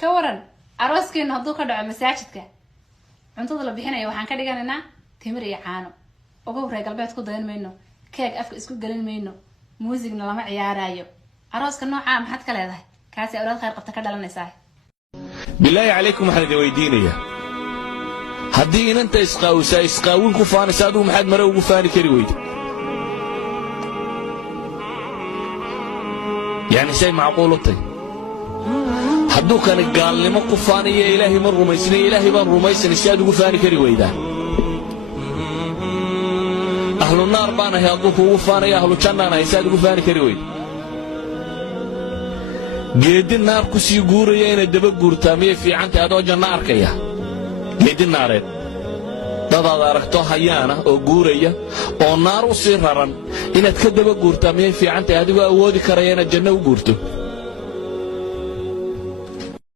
كورن أروسك إنه هدوك دعوة مساجدك cuntada la bixinayo waxaan ka dhiganaynaa timir iyo caano ugu horeey galbeed ku dayan meeyno keeg afka isku galin meeyno muusigna lama ciyaarayo arooska nooca maxad ka leedahay kaasi awraad khayr qabta ka dhalanaysaa billahi alaykum waxaan weydiinaya haddii inanta isqaawin ku faanaysa adigu maxaad mare ugu faani kari weydo yani shay macquul u tahay hadduu kan gaalnimo ku faaniyo ilaahay ma rumaysnay ilaahay baan rumaysan si aad ugu faani kari weydaa ahlu naar baan ahay hadduu kuugu faanayo ahlu jannaan ahay si aad ugu faani kari weyda geedi naar ku sii guuraya inaad daba guurtaa miyay fiicantahay adoo janno arkaya geedi naareed dadaad aragto hayaana oo guuraya oo naar u sii raran inaad ka daba guurtaa miyay fiicantahay adigoo awoodi karaya inaad janno u guurto